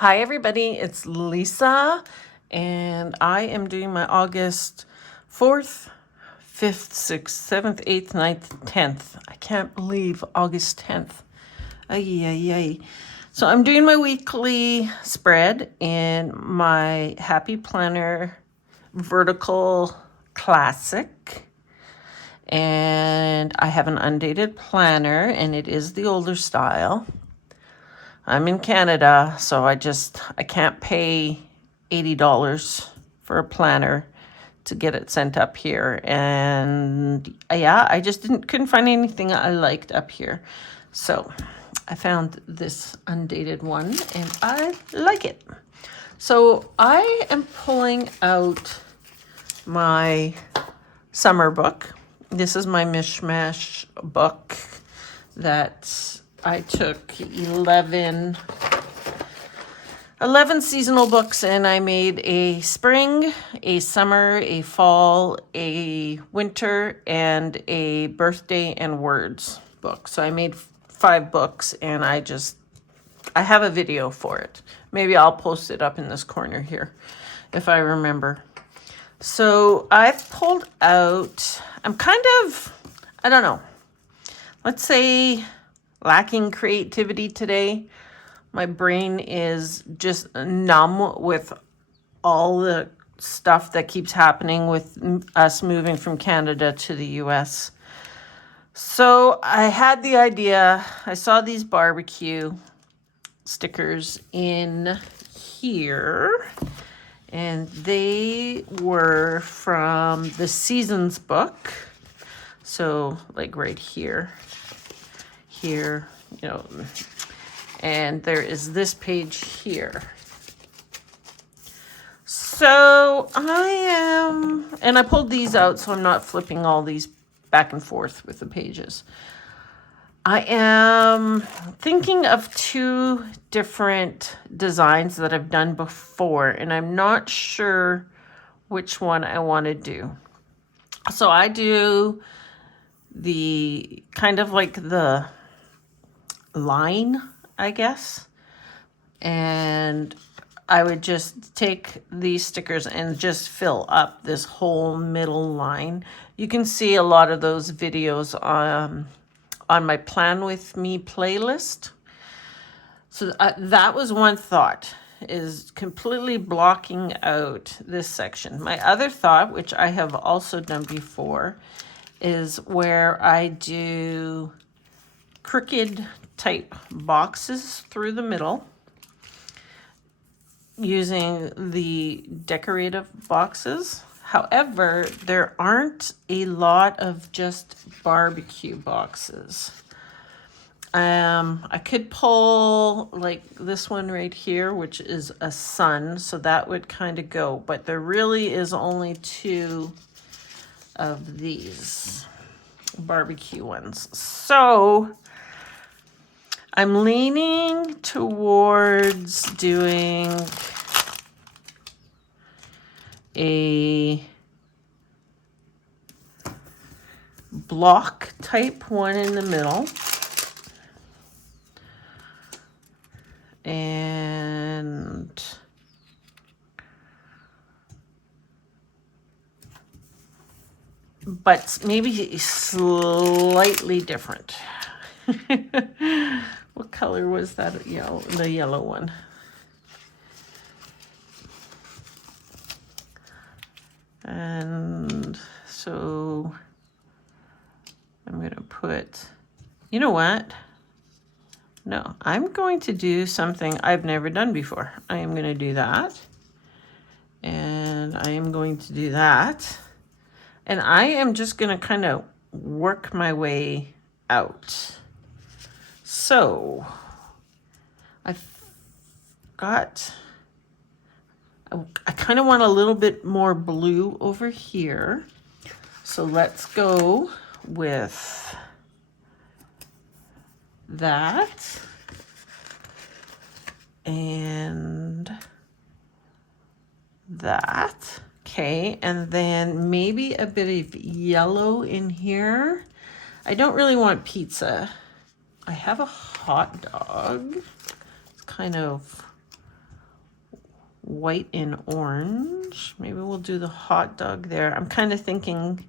Hi everybody, it's Lisa, and I am doing my August 4th, 5th, 6th, 7th, 8th, 9th, 10th. I can't believe August 10th. Ay, ay, ay. So I'm doing my weekly spread in my Happy Planner Vertical Classic. And I have an undated planner, and it is the older style. I'm in Canada, so I can't pay $80 for a planner to get it sent up here. And yeah, I just couldn't find anything I liked up here. So I found this undated one and I like it. So I am pulling out my summer book. This is my mishmash book that I took 11 seasonal books and I made a spring, a summer, a fall, a winter, and a birthday and words book. So I made 5 books and I have a video for it. Maybe I'll post it up in this corner here if I remember. So I've pulled out, I'm kind of, I don't know, let's say lacking creativity today. My brain is just numb with all the stuff that keeps happening with us moving from Canada to the US. So I had the idea, I saw these barbecue stickers in here, and they were from the Seasons book. So like right here, and there is this page here. So I pulled these out so I'm not flipping all these back and forth with the pages. I am thinking of 2 different designs that I've done before, and I'm not sure which one I want to do. So I do the kind of like the line, I guess, and I would just take these stickers and just fill up this whole middle line. You can see a lot of those videos on my Plan With Me playlist. So that was one thought, is completely blocking out this section. My other thought, which I have also done before, is where I do crooked type boxes through the middle using the decorative boxes. However, there aren't a lot of just barbecue boxes. I could pull like this one right here, which is a sun, so that would kind of go, but there really is only 2 of these barbecue ones. So I'm leaning towards doing a block type one in the middle. And but maybe slightly different. What color was that? Yellow, the yellow one. And so I'm going to put, you know what? No, I'm going to do something I've never done before. I am going to do that. And I am going to do that. And I am just going to kind of work my way out. So I've got, I kind of want a little bit more blue over here. So let's go with that. And that. Okay, and then maybe a bit of yellow in here. I don't really want pizza. I have a hot dog. It's kind of white and orange. Maybe we'll do the hot dog there. I'm kind of thinking,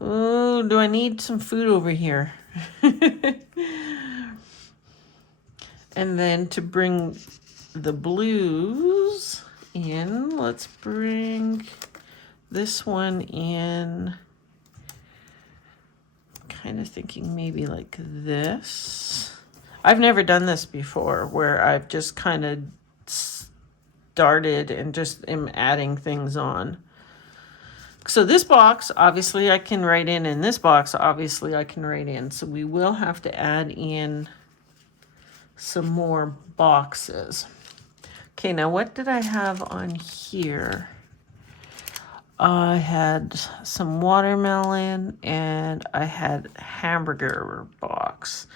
oh, do I need some food over here? And then to bring the blues in, let's bring this one in. Kind of thinking maybe like this. I've never done this before, where I've just kind of started and just am adding things on. So this box, obviously I can write in, and this box, obviously I can write in. So we will have to add in some more boxes. Okay, now what did I have on here? I had some watermelon and I had hamburger box.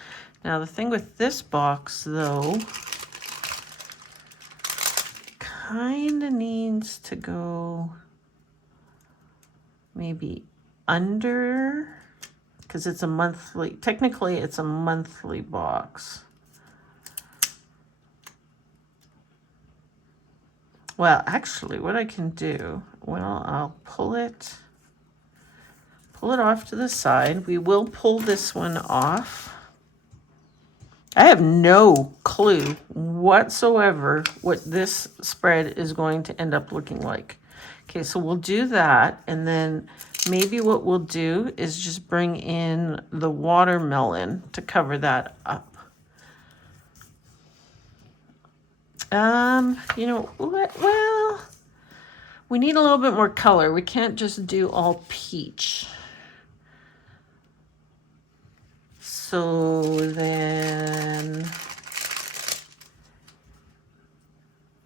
Now the thing with this box though, kind of needs to go maybe under, because it's a monthly, technically it's a monthly box. Well, actually what I can do, well, I'll pull it off to the side. We will pull this one off. I have no clue whatsoever what this spread is going to end up looking like. Okay, so we'll do that, and then maybe what we'll do is just bring in the watermelon to cover that up. You know what? Well, we need a little bit more color. We can't just do all peach. So then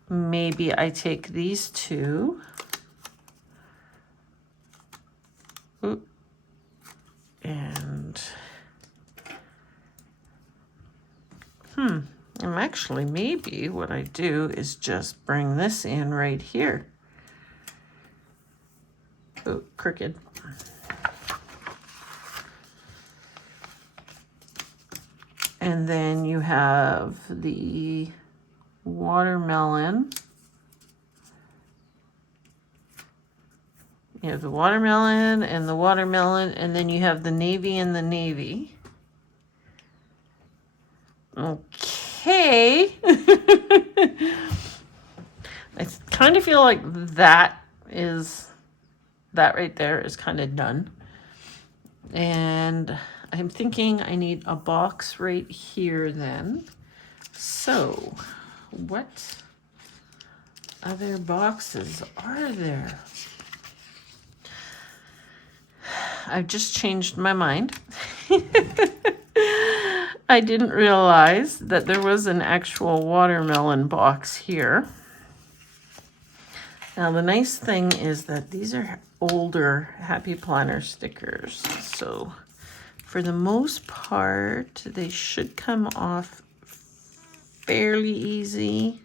maybe I take these two. Ooh, and actually maybe what I do is just bring this in right here. Oh, crooked. And then you have the watermelon. You have the watermelon and the watermelon, and then you have the navy and the navy. Okay. I kind of feel like that right there is kind of done. And I'm thinking I need a box right here then. So what other boxes are there? I've just changed my mind. I didn't realize that there was an actual watermelon box here. Now the nice thing is that these are older Happy Planner stickers. So for the most part, they should come off fairly easy.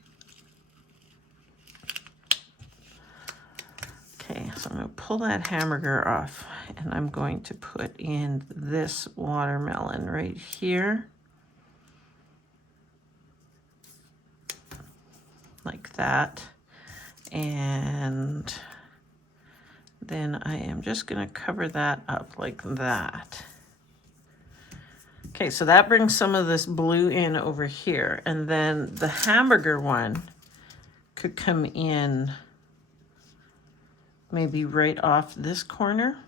Okay, so I'm going to pull that hamburger off, and I'm going to put in this watermelon right here. Like that. And then I am just going to cover that up like that. Okay, so that brings some of this blue in over here. And then the hamburger one could come in maybe right off this corner.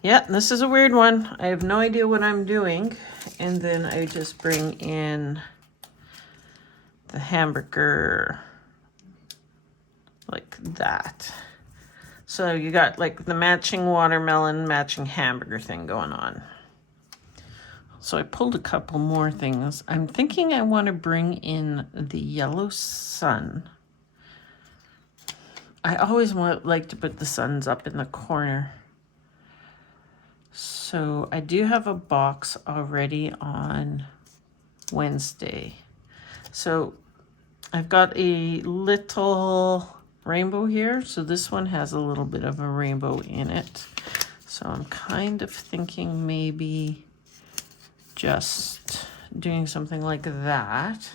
Yeah, this is a weird one. I have no idea what I'm doing. And then I just bring in the hamburger like that. So you got like the matching watermelon, matching hamburger thing going on. So I pulled a couple more things. I'm thinking I want to bring in the yellow sun. I always like to put the suns up in the corner. So I do have a box already on Wednesday. So I've got a little rainbow here. So this one has a little bit of a rainbow in it. So I'm kind of thinking maybe just doing something like that.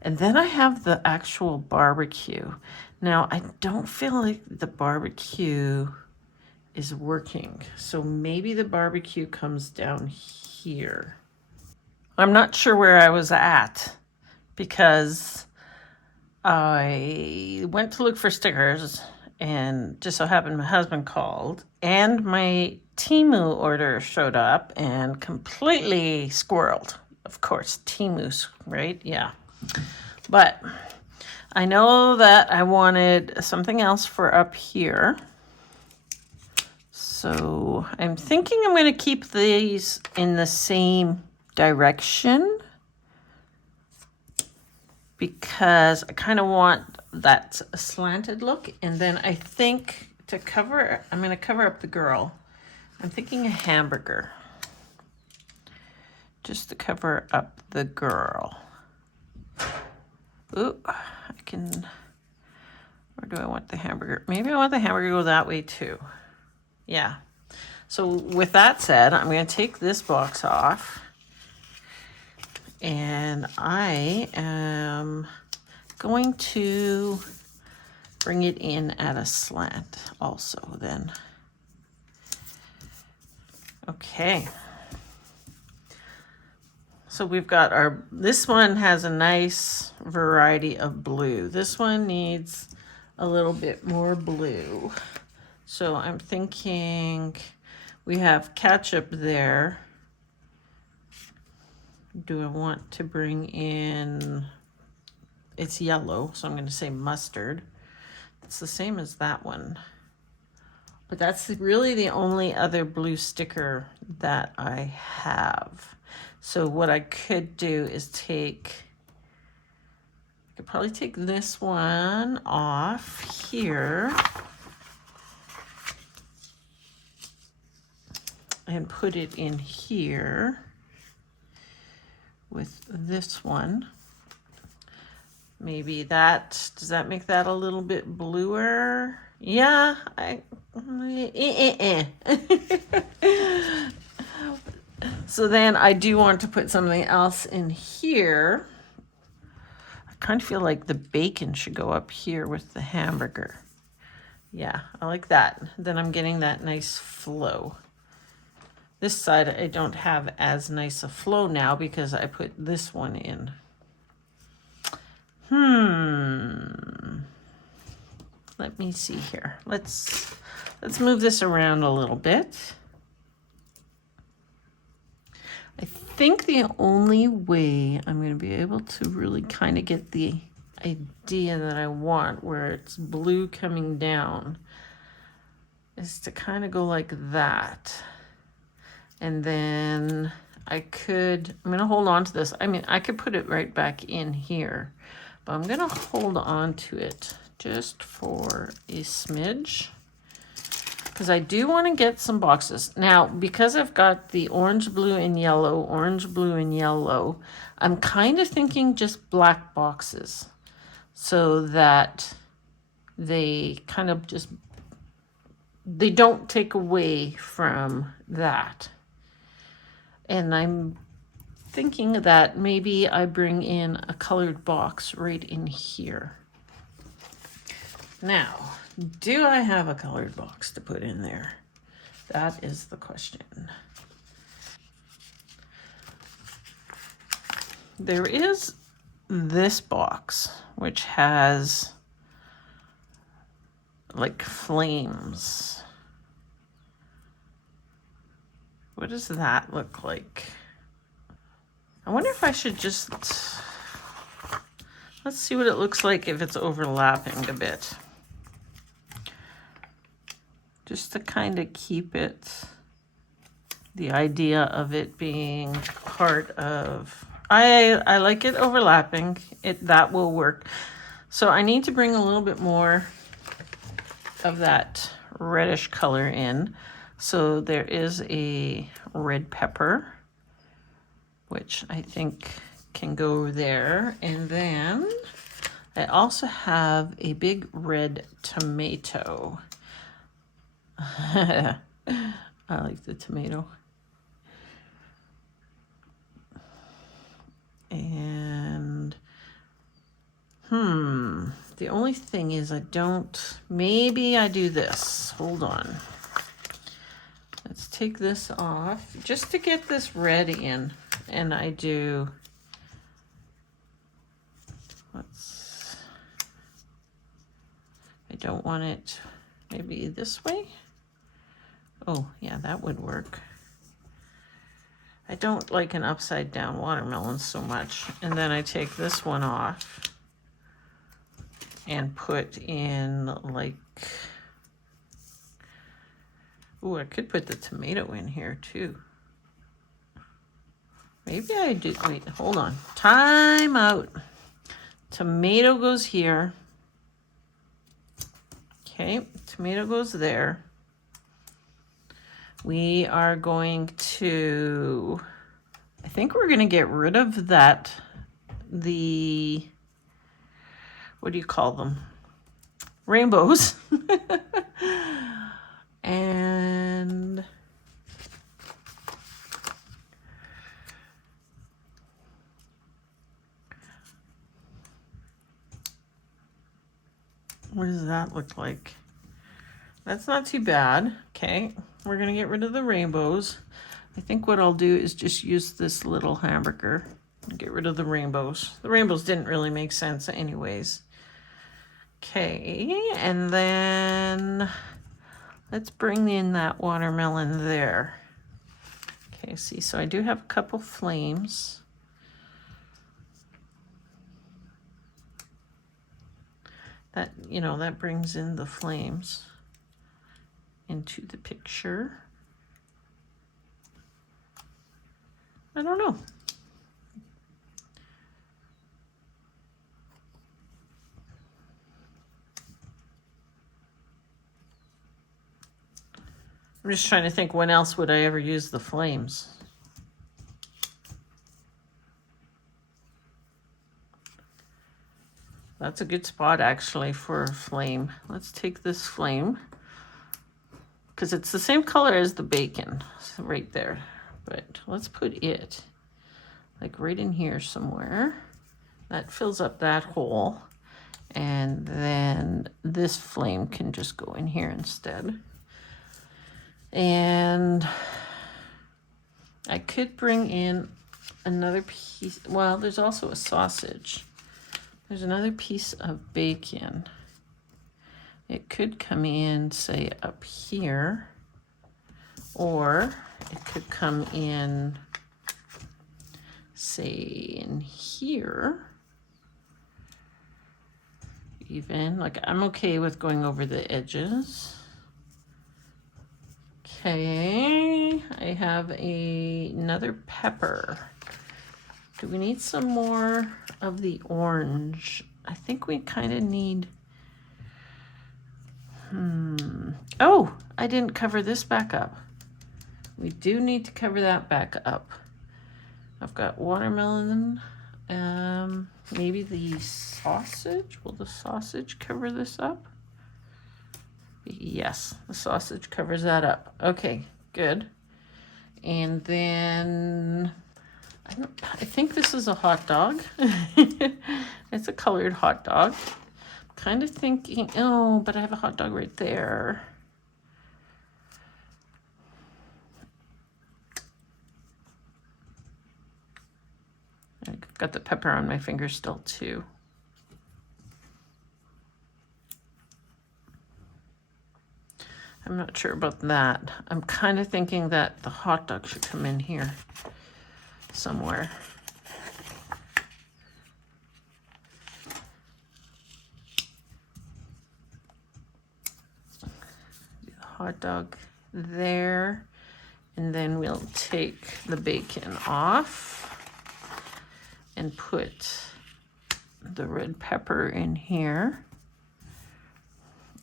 And then I have the actual barbecue. Now, I don't feel like the barbecue is working. So maybe the barbecue comes down here. I'm not sure where I was at because I went to look for stickers and just so happened my husband called and my Temu order showed up and completely squirreled. Of course, Temu's, right? Yeah. But I know that I wanted something else for up here. So I'm thinking I'm going to keep these in the same direction because I kind of want that slanted look. And then I think to cover, I'm going to cover up the girl. I'm thinking a hamburger just to cover up the girl. Ooh, I can, where do I want the hamburger? Maybe I want the hamburger to go that way too. Yeah. So with that said, I'm going to take this box off and I am going to bring it in at a slant also then. Okay. So we've got our, this one has a nice variety of blue. This one needs a little bit more blue. So I'm thinking we have ketchup there. Do I want to bring in, it's yellow, so I'm going to say mustard. It's the same as that one. But that's really the only other blue sticker that I have. So what I could do is take, I could probably take this one off here and put it in here with this one. Maybe that, does that make that a little bit bluer? Yeah, So then I do want to put something else in here. I kind of feel like the bacon should go up here with the hamburger. Yeah, I like that. Then I'm getting that nice flow. This side I don't have as nice a flow now because I put this one in. Let me see here. Let's move this around a little bit. I think the only way I'm going to be able to really kind of get the idea that I want where it's blue coming down is to kind of go like that. And then I'm going to hold on to this. I mean, I could put it right back in here, but I'm going to hold on to it just for a smidge because I do want to get some boxes. Now, because I've got the orange, blue, and yellow, I'm kind of thinking just black boxes so that they kind of just, they don't take away from that. And I'm thinking that maybe I bring in a colored box right in here. Now, do I have a colored box to put in there? That is the question. There is this box, which has like flames. What does that look like? I wonder if I should just, let's see what it looks like if it's overlapping a bit. Just to kind of keep it, the idea of it being part of, I like it overlapping, that will work. So I need to bring a little bit more of that reddish color in. So there is a red pepper, which I think can go there. And then I also have a big red tomato. I like the tomato. And the only thing is maybe I do this. Hold on. Let's take this off just to get this red in. And I do, I don't want it maybe this way. Oh yeah, that would work. I don't like an upside down watermelon so much. And then I take this one off and put in like, oh, I could put the tomato in here too. Maybe I do, wait, hold on. Time out. Tomato goes here. Okay, tomato goes there. We are going to, I think we're going to get rid of that, what do you call them? Rainbows. And what does that look like? That's not too bad. Okay, we're gonna get rid of the rainbows. I think what I'll do is just use this little hamburger and get rid of the rainbows. The rainbows didn't really make sense anyways. Okay, and then let's bring in that watermelon there. Okay, see, so I do have a couple flames. That, you know, that brings in the flames into the picture. I don't know. I'm just trying to think, when else would I ever use the flames? That's a good spot actually for a flame. Let's take this flame, because it's the same color as the bacon, so right there. But let's put it like right in here somewhere. That fills up that hole. And then this flame can just go in here instead. And I could bring in another piece. Well, there's also a sausage. There's another piece of bacon. It could come in, say, up here, or it could come in, say, in here. Even, like, I'm okay with going over the edges. Okay, I have another pepper. Do we need some more of the orange? I think we kind of need, oh, I didn't cover this back up. We do need to cover that back up. I've got watermelon, maybe the sausage. Will the sausage cover this up? Yes, the sausage covers that up. Okay, good. And then I think this is a hot dog. It's a colored hot dog. Kind of thinking, oh, but I have a hot dog right there. I've got the pepper on my finger still too. I'm not sure about that. I'm kind of thinking that the hot dog should come in here somewhere. The hot dog there, and then we'll take the bacon off and put the red pepper in here,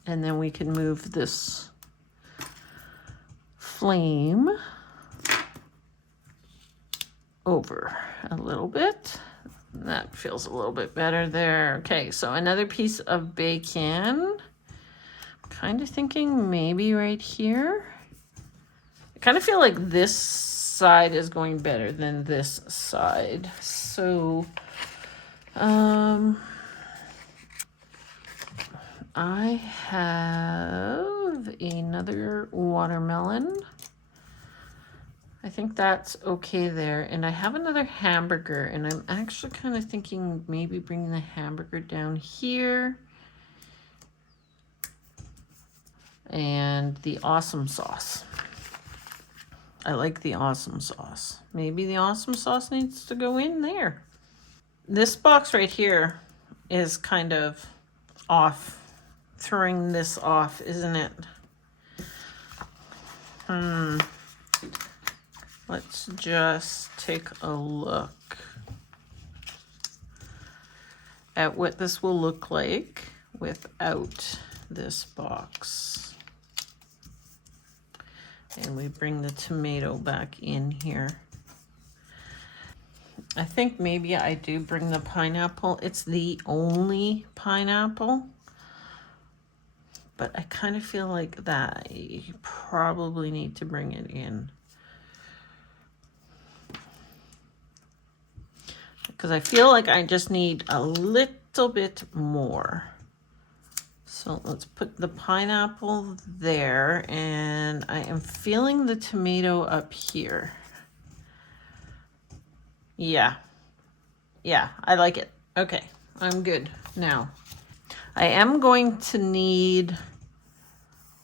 and then we can move this flame over a little bit. That feels a little bit better there. Okay, so another piece of bacon. Kind of thinking maybe right here. kind of feel like this side is going better than this side. So, I have another watermelon. I think that's okay there. And I have another hamburger, and I'm actually kind of thinking maybe bringing the hamburger down here. And the awesome sauce. I like the awesome sauce. Maybe the awesome sauce needs to go in there. This box right here is kind of off. Throwing this off, isn't it? Let's just take a look at what this will look like without this box. And we bring the tomato back in here. I think maybe I do bring the pineapple. It's the only pineapple. But I kind of feel like that you probably need to bring it in. Because I feel like I just need a little bit more. So let's put the pineapple there, and I am feeling the tomato up here. Yeah, I like it. Okay, I'm good now. I am going to need,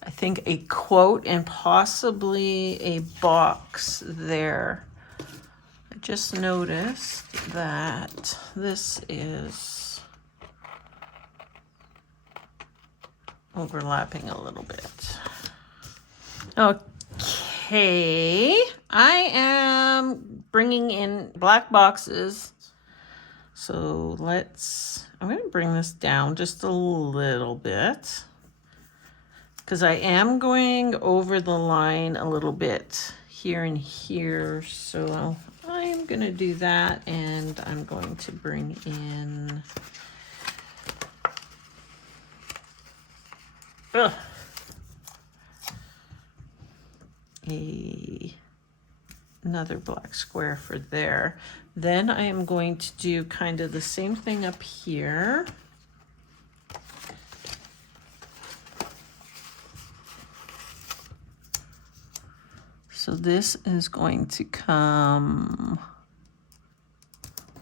I think, a quote and possibly a box there. I just noticed that this is overlapping a little bit. Okay, I am bringing in black boxes. So I'm going to bring this down just a little bit, because I am going over the line a little bit here and here. So I'm going to do that, and I'm going to bring in another black square for there. Then I am going to do kind of the same thing up here. So this is going to come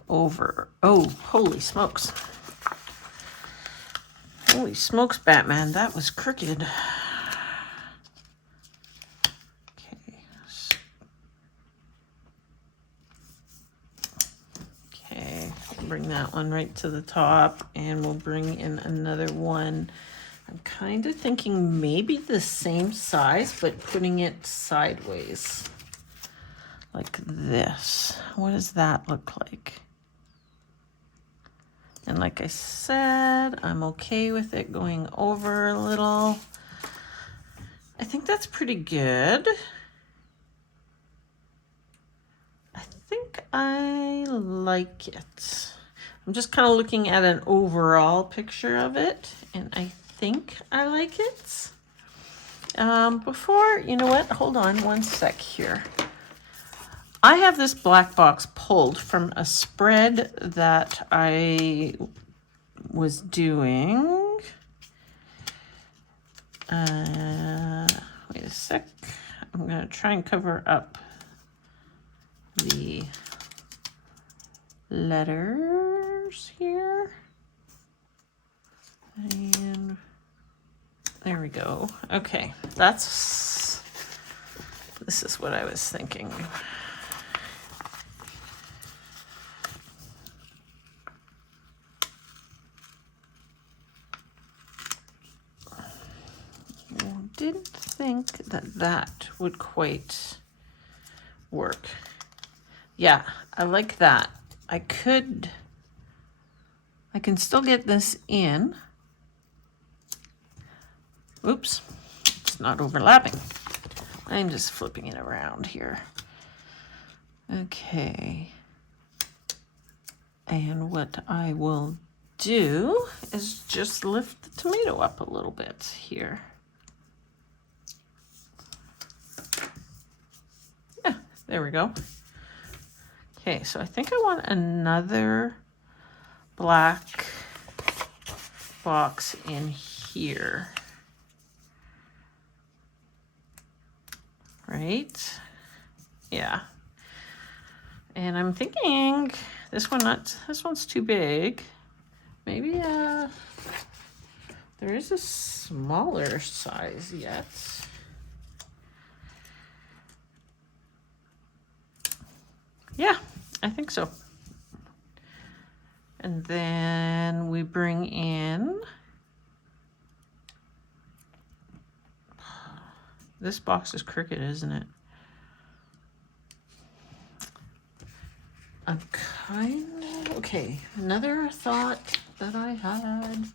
over. Oh, holy smokes. Holy smokes, Batman, that was crooked. Okay, bring that one right to the top, and we'll bring in another one. I'm kind of thinking maybe the same size, but putting it sideways. Like this. What does that look like? And like I said, I'm okay with it going over a little. I think that's pretty good. I think I like it. I'm just kind of looking at an overall picture of it, and I think I like it. Before, you know what? Hold on one sec here. I have this black box pulled from a spread that I was doing. Wait a sec. I'm going to try and cover up the letters here. And there we go. Okay, this is what I was thinking. Didn't think that would quite work. Yeah, I like that. I can still get this in. Oops, it's not overlapping. I'm just flipping it around here. Okay. And what I will do is just lift the tomato up a little bit here. There we go. Okay, so I think I want another black box in here. Right? Yeah. And I'm thinking this one's too big. Maybe there is a smaller size yet. Yeah, I think so. And then we bring in this box is crooked, isn't it? I'm okay. Another thought that I had.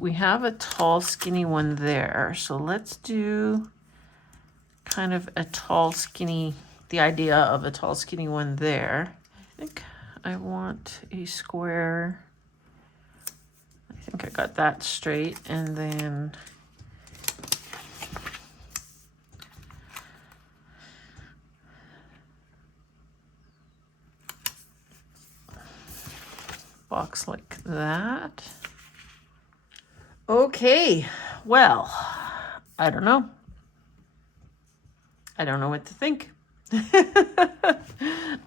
We have a tall, skinny one there. So let's do kind of a tall, skinny, the idea of a tall, skinny one there. I think I want a square. I think I got that straight. And then box like that. Okay, well, I don't know. I don't know what to think.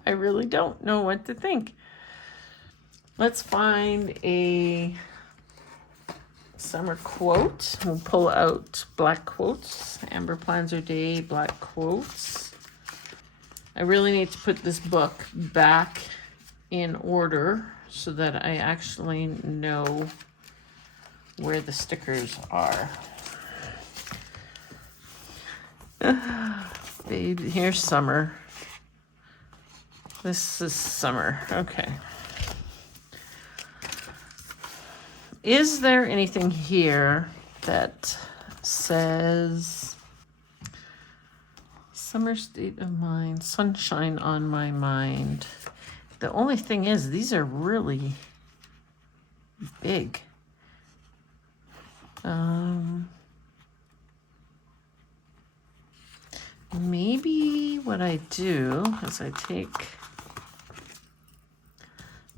I really don't know what to think. Let's find a summer quote. We'll pull out black quotes. Amber plans her day, black quotes. I really need to put this book back in order so that I actually know where the stickers are. Babe, here's summer. This is summer. Okay. Is there anything here that says summer state of mind, sunshine on my mind? The only thing is, these are really big. Maybe what I do is I take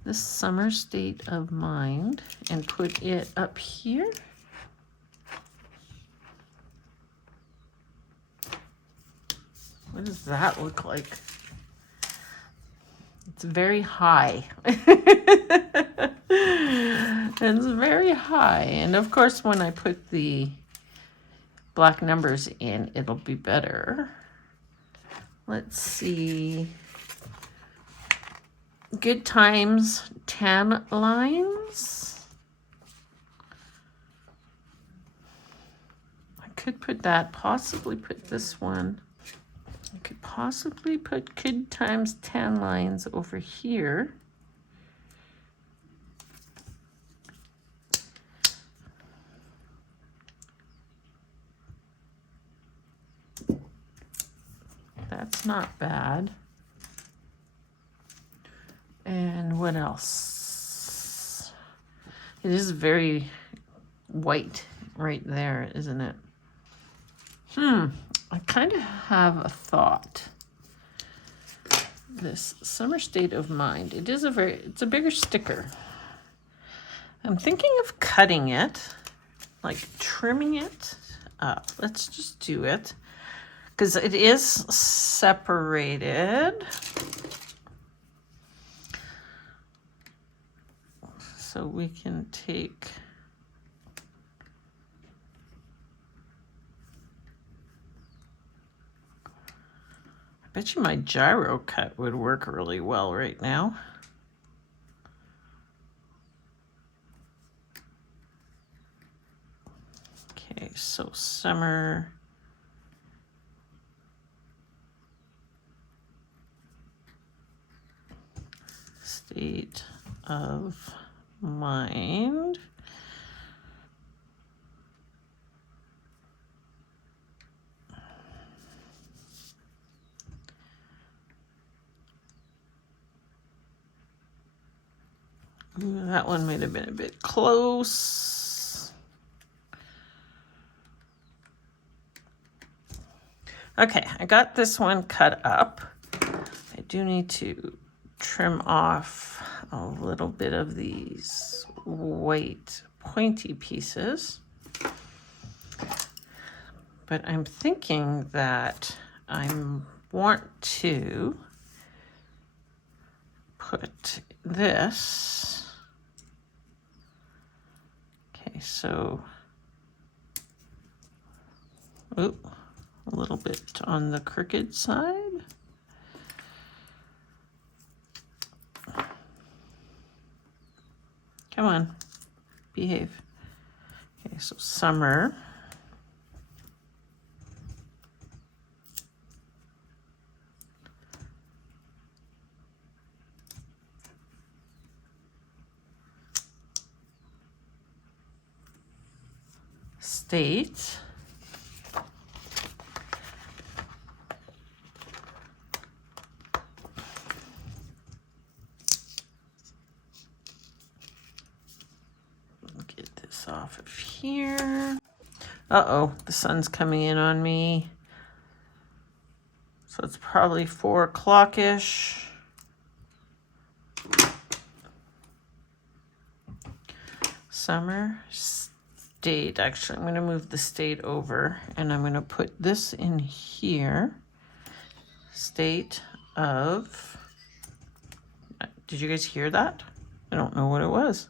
this summer state of mind and put it up here. What does that look like? It's very high. It's very high. And of course, when I put the black numbers in, it'll be better. Let's see. Good times, tan lines. I could put that, possibly put this one. I could possibly put good times, tan lines over here. That's not bad. And what else? It is very white right there, isn't it? I kind of have a thought. This summer state of mind. It's a bigger sticker. I'm thinking of cutting it, like trimming it up. Let's just do it. Because it is separated. So we can take I bet you my gyro cut would work really well right now. Okay, so summer state of mind. Ooh, that one might have been a bit close. Okay, I got this one cut up. I do need to trim off a little bit of these white pointy pieces. But I'm thinking that I want to put this. Okay, so a little bit on the crooked side. Come on, behave. Okay, so summer. State. Get this off of here. Uh-oh, the sun's coming in on me. So it's probably 4 o'clock-ish. Summer state. Actually, I'm going to move the state over and I'm going to put this in here. State of... Did you guys hear that? I don't know what it was.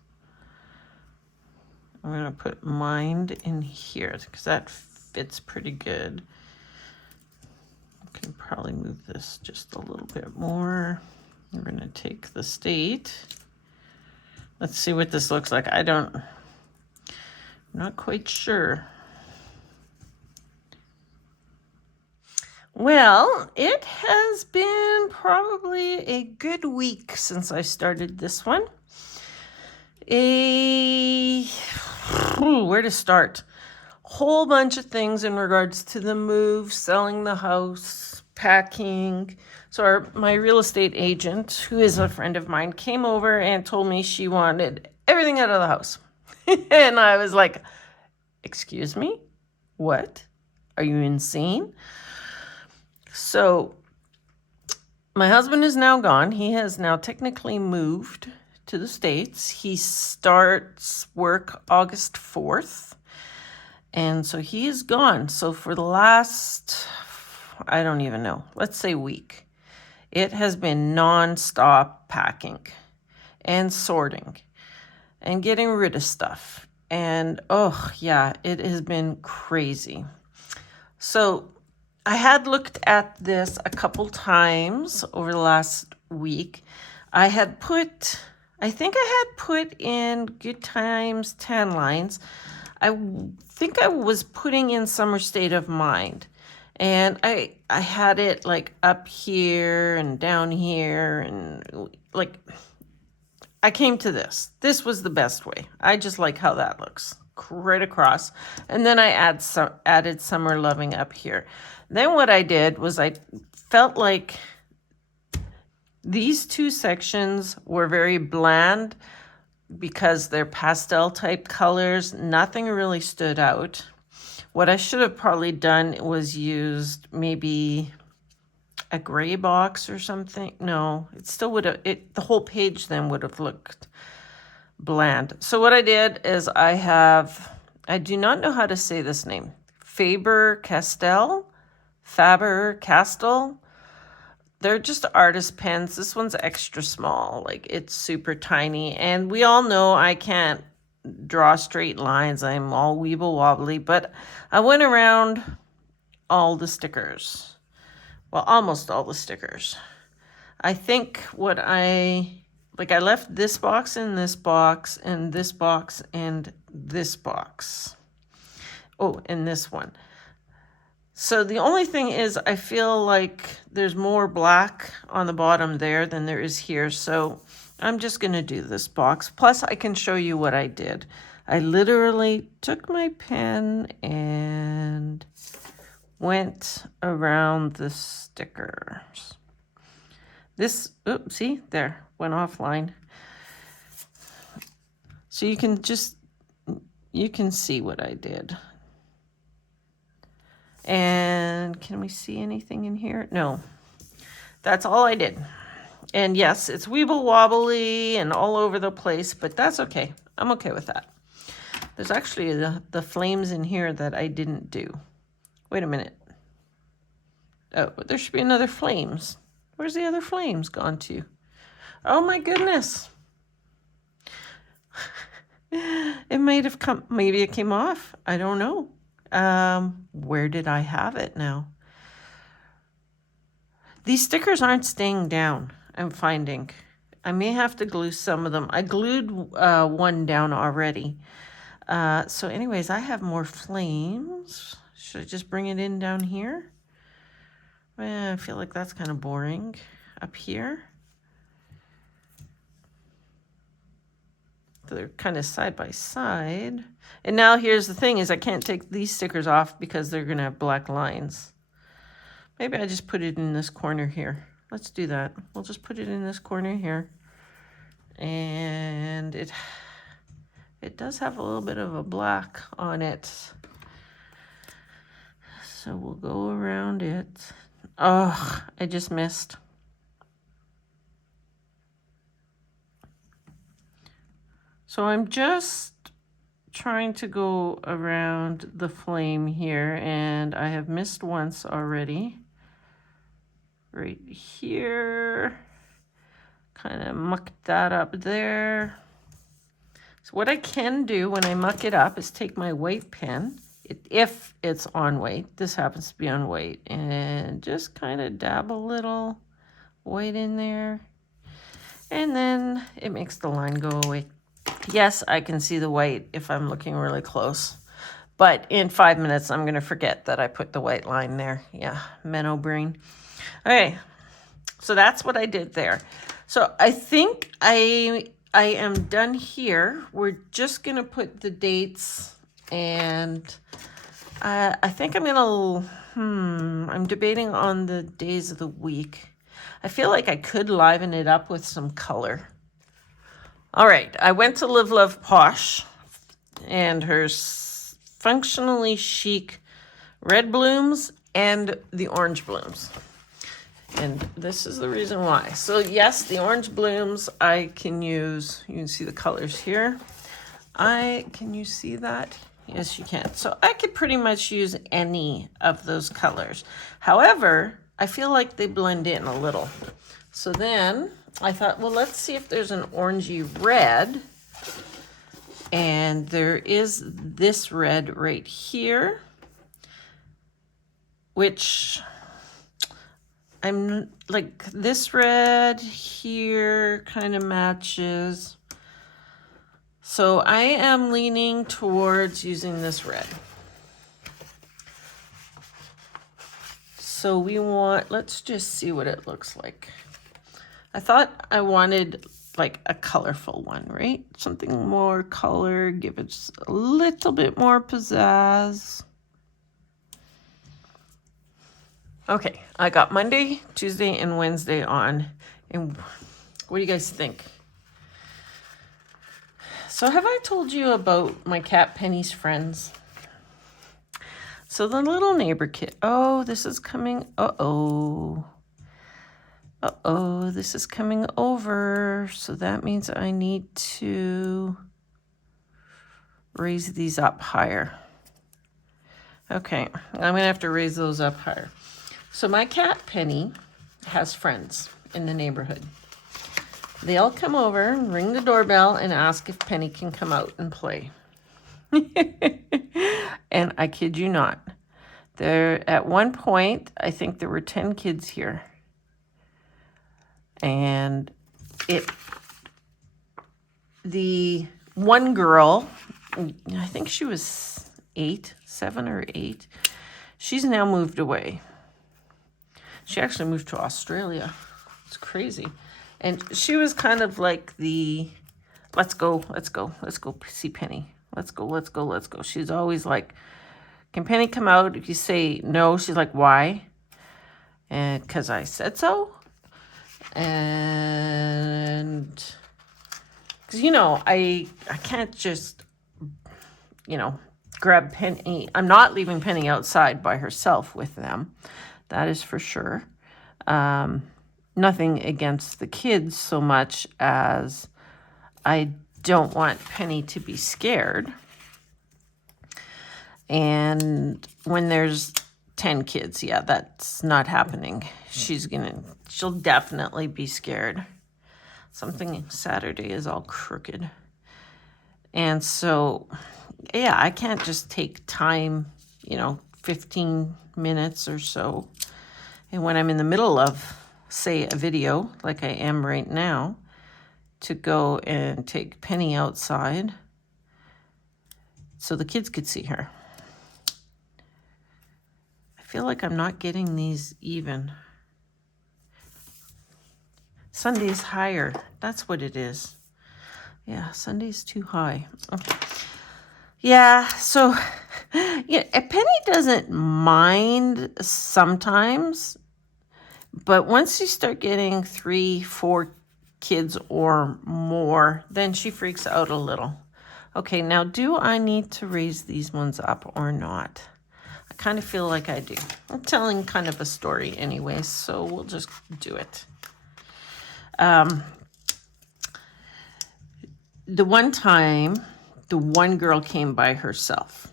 I'm going to put mind in here because that fits pretty good. I can probably move this just a little bit more. We're going to take the state. Let's see what this looks like. I'm not quite sure. Well, it has been probably a good week since I started this one. Where to start? Whole bunch of things in regards to the move, selling the house, packing. So my real estate agent, who is a friend of mine, came over and told me she wanted everything out of the house. And I was like, excuse me? What? Are you insane? So my husband is now gone. He has now technically moved to the States. He starts work August 4th. And so he is gone. So for the last, I don't even know, let's say week, it has been nonstop packing and sorting and getting rid of stuff. And oh yeah, it has been crazy. So I had looked at this a couple times over the last week. I think I had put in Good Times tan lines. I think I was putting in Summer State of Mind. And I had it like up here and down here and like, I came to this. This was the best way. I just like how that looks right across. And then I added Summer Loving up here. Then what I did was I felt like these two sections were very bland because they're pastel type colors. Nothing really stood out. What I should have probably done was used maybe a gray box or something. No, it still would have, the whole page then would have looked bland. So what I did is I do not know how to say this name. Faber-Castell. They're just artist pens. This one's extra small, like it's super tiny. And we all know I can't draw straight lines. I'm all weeble wobbly, but I went around all the stickers. Well, almost all the stickers. I think I left this box and this box and this box and this box. Oh, and this one. So the only thing is I feel like there's more black on the bottom there than there is here. So I'm just going to do this box. Plus I can show you what I did. I literally took my pen and went around the stickers. This, oops, see, there, went offline. So you can see what I did. And can we see anything in here? No. That's all I did. And yes, it's weeble wobbly and all over the place, but that's okay. I'm okay with that. There's actually the flames in here that I didn't do. Wait a minute. Oh, there should be another flames. Where's the other flames gone to? Oh my goodness. It might have come, maybe it came off. I don't know. Where did I have it now? These stickers aren't staying down, I'm finding. I may have to glue some of them. I glued one down already. So anyways, I have more flames. Should I just bring it in down here? I feel like that's kind of boring. Up here. So they're kind of side by side. And now here's the thing is I can't take these stickers off because they're going to have black lines. Maybe I just put it in this corner here. Let's do that. We'll just put it in this corner here. And it does have a little bit of a black on it. So we'll go around it. Oh, I just missed. So I'm just trying to go around the flame here, and I have missed once already. Right here. Kind of mucked that up there. So what I can do when I muck it up is take my white pen, if it's on white, this happens to be on white, and just kind of dab a little white in there. And then it makes the line go away. Yes, I can see the white if I'm looking really close. But in 5 minutes, I'm going to forget that I put the white line there. Yeah, menno brain. Okay, so that's what I did there. So I think I am done here. We're just going to put the dates, and I think I'm going to, I'm debating on the days of the week. I feel like I could liven it up with some color. All right, I went to Live Love Posh and her functionally chic red blooms and the orange blooms. And this is the reason why. So yes, the orange blooms I can use. You can see the colors here. Can you see that? Yes, you can. So I could pretty much use any of those colors. However, I feel like they blend in a little. So then I thought, well, let's see if there's an orangey red. And there is this red right here, which I'm like, this red here kind of matches. So I am leaning towards using this red. So we want, let's just see what it looks like. I thought I wanted like a colorful one, right? Something more color, give it just a little bit more pizzazz. Okay, I got Monday, Tuesday, and Wednesday on. And what do you guys think? So have I told you about my cat Penny's friends? So the little neighbor kid, oh, this is coming, uh-oh, this is coming over. So that means I need to raise these up higher. Okay, I'm gonna have to raise those up higher. So my cat Penny has friends in the neighborhood. They'll come over, ring the doorbell, and ask if Penny can come out and play. And I kid you not, there at one point, I think there were 10 kids here. And the one girl, I think she was 7 or 8, she's now moved away. She actually moved to Australia. It's crazy. And she was kind of like the, let's go see Penny. Let's go. She's always like, can Penny come out? If you say no, she's like, why? And because I said so. And because, I can't just, grab Penny. I'm not leaving Penny outside by herself with them. That is for sure. Nothing against the kids so much as I don't want Penny to be scared. And when there's 10 kids, yeah, that's not happening. She'll definitely be scared. Something Saturday is all crooked. And so, yeah, I can't just take time, 15 minutes or so. And when I'm in the middle of, say, a video, like I am right now, to go and take Penny outside so the kids could see her. I feel like I'm not getting these even. Sunday's higher. That's what it is. Yeah, Sunday's too high. Okay. Yeah, so yeah, Penny doesn't mind sometimes, but once you start getting 3, 4 kids or more, then she freaks out a little. Okay, now do I need to raise these ones up or not? I kind of feel like I do. I'm telling kind of a story anyway, so we'll just do it. The one time, the one girl came by herself.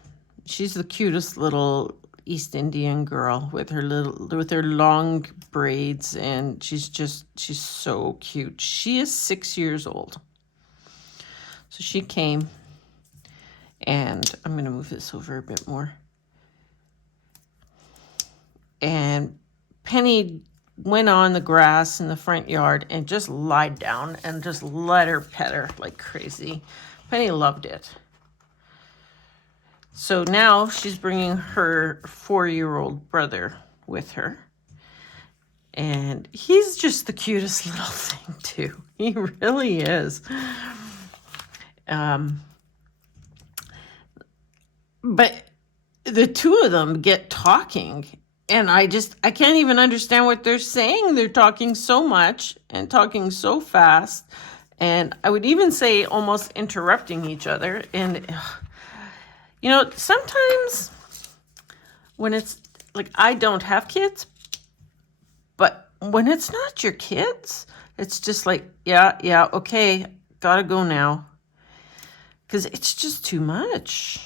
She's the cutest little East Indian girl with her long braids, and she's so cute. She is 6 years old. So she came, and I'm going to move this over a bit more. And Penny went on the grass in the front yard and just lied down and just let her pet her like crazy. Penny loved it. So now she's bringing her 4-year-old brother with her. And he's just the cutest little thing too. He really is. But the two of them get talking. And I can't even understand what they're saying. They're talking so much and talking so fast. And I would even say almost interrupting each other. And, sometimes when it's like, I don't have kids, but when it's not your kids, it's just like, yeah, okay, gotta go now. Because it's just too much.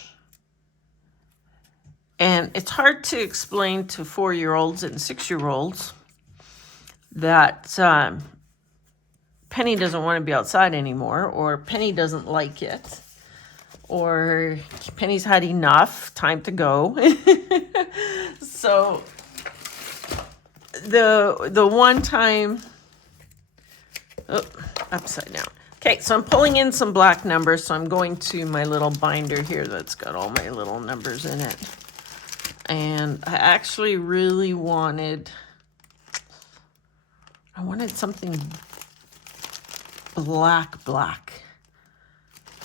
And it's hard to explain to 4-year-olds and 6-year-olds that Penny doesn't want to be outside anymore, or Penny doesn't like it, or Penny's had enough, time to go. So the one time, upside down. Okay, so I'm pulling in some black numbers, so I'm going to my little binder here that's got all my little numbers in it. And I actually really wanted something black,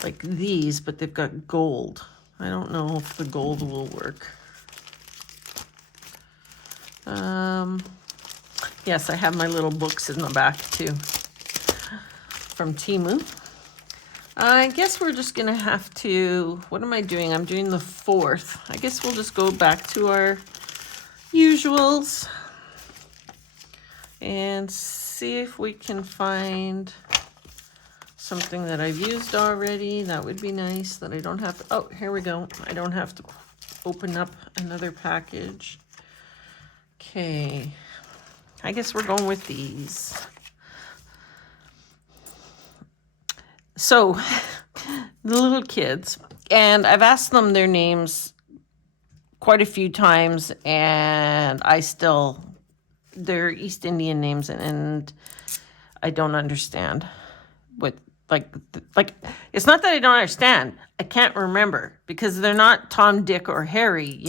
like these, but they've got gold. I don't know if the gold will work. Yes, I have my little books in the back too, from Temu. I guess we're just going to have to, what am I doing? I'm doing the 4th. I guess we'll just go back to our usuals and see if we can find something that I've used already. That would be nice, that I don't have to, oh, here we go. I don't have to open up another package. Okay, I guess we're going with these. So, the little kids, and I've asked them their names quite a few times, and they're East Indian names, and I don't understand what, like, it's not that I don't understand, I can't remember, because they're not Tom, Dick, or Harry,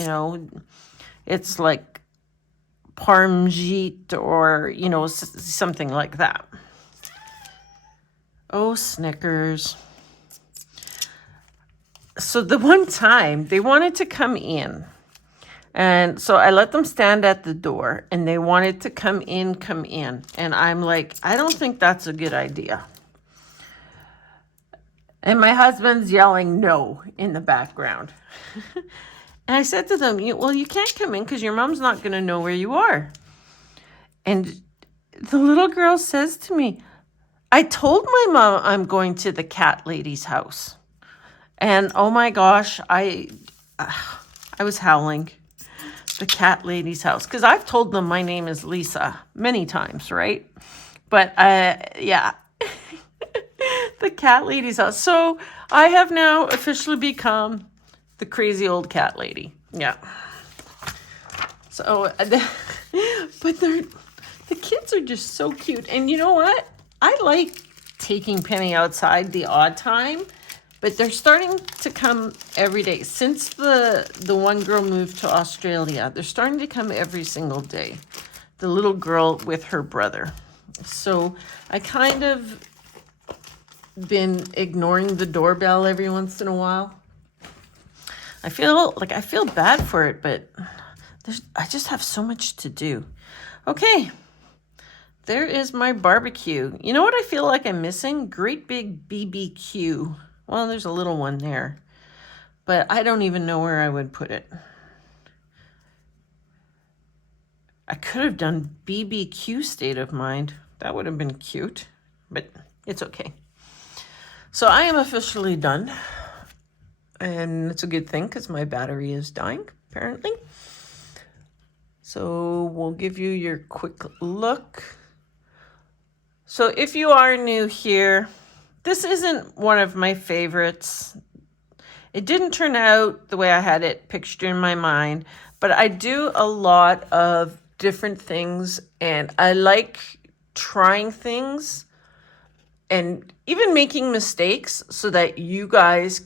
it's like Parmjeet, or, something like that. Oh, Snickers. So the one time they wanted to come in, and so I let them stand at the door, and they wanted to come in. And I'm like, I don't think that's a good idea. And my husband's yelling no in the background. And I said to them, well, you can't come in because your mom's not going to know where you are. And the little girl says to me, I told my mom I'm going to the cat lady's house. And oh my gosh, I was howling. The cat lady's house. Because I've told them my name is Lisa many times, right? But yeah. The cat lady's house. So I have now officially become the crazy old cat lady. Yeah. So, but the kids are just so cute. And you know what? I like taking Penny outside the odd time, but they're starting to come every day. Since the one girl moved to Australia, they're starting to come every single day. The little girl with her brother. So I kind of been ignoring the doorbell every once in a while. I feel bad for it, but I just have so much to do. Okay, there is my barbecue. You know what I feel like I'm missing? Great big BBQ. Well, there's a little one there, but I don't even know where I would put it. I could have done BBQ State of Mind. That would have been cute, but it's okay. So I am officially done. And it's a good thing because my battery is dying, apparently. So we'll give you your quick look. So if you are new here, this isn't one of my favorites. It didn't turn out the way I had it pictured in my mind, but I do a lot of different things, and I like trying things and even making mistakes so that you guys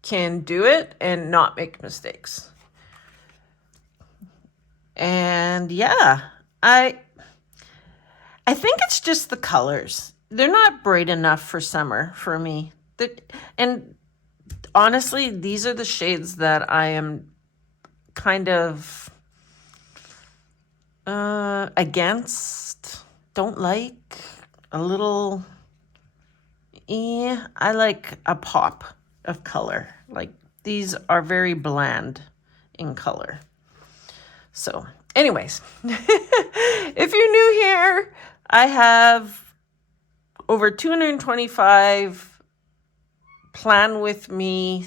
can do it and not make mistakes. And yeah, I think it's just the colors. They're not bright enough for summer for me. And honestly, these are the shades that I am kind of against, don't like, a little, I like a pop of color. Like these are very bland in color. So anyways, if you're new here, I have over 225 Plan With Me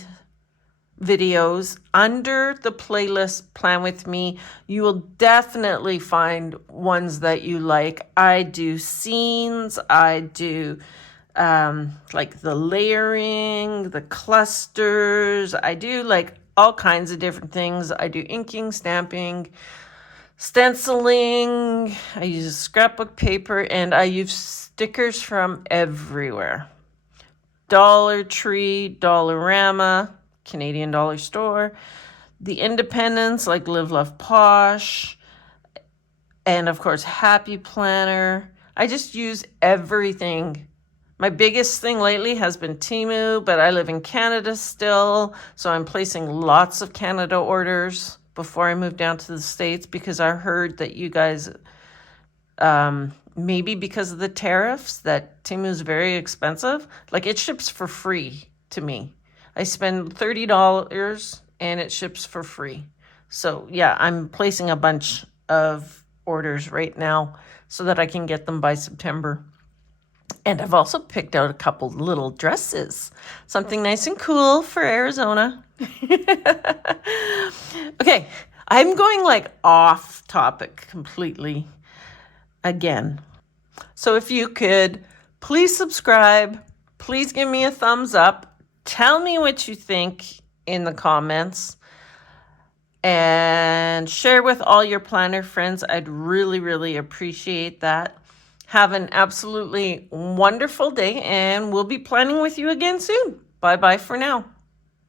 videos under the playlist Plan With Me. You will definitely find ones that you like. I do scenes, I do like the layering, the clusters. I do like all kinds of different things. I do inking, stamping, stenciling. I use scrapbook paper, and I use stickers from everywhere. Dollar Tree, Dollarama, Canadian Dollar Store, the independents like Live Love Posh, and of course Happy Planner. I just use everything. My biggest thing lately has been Temu, but I live in Canada still, so I'm placing lots of Canada orders before I move down to the States, because I heard that you guys, maybe because of the tariffs, that Temu is very expensive. Like, it ships for free to me. I spend $30 and it ships for free. So yeah, I'm placing a bunch of orders right now so that I can get them by September. And I've also picked out a couple little dresses, something nice and cool for Arizona. Okay, I'm going like off topic completely again. So if you could please subscribe, please give me a thumbs up, tell me what you think in the comments, and share with all your planner friends. I'd really, really appreciate that. Have an absolutely wonderful day, and we'll be planning with you again soon. Bye-bye for now.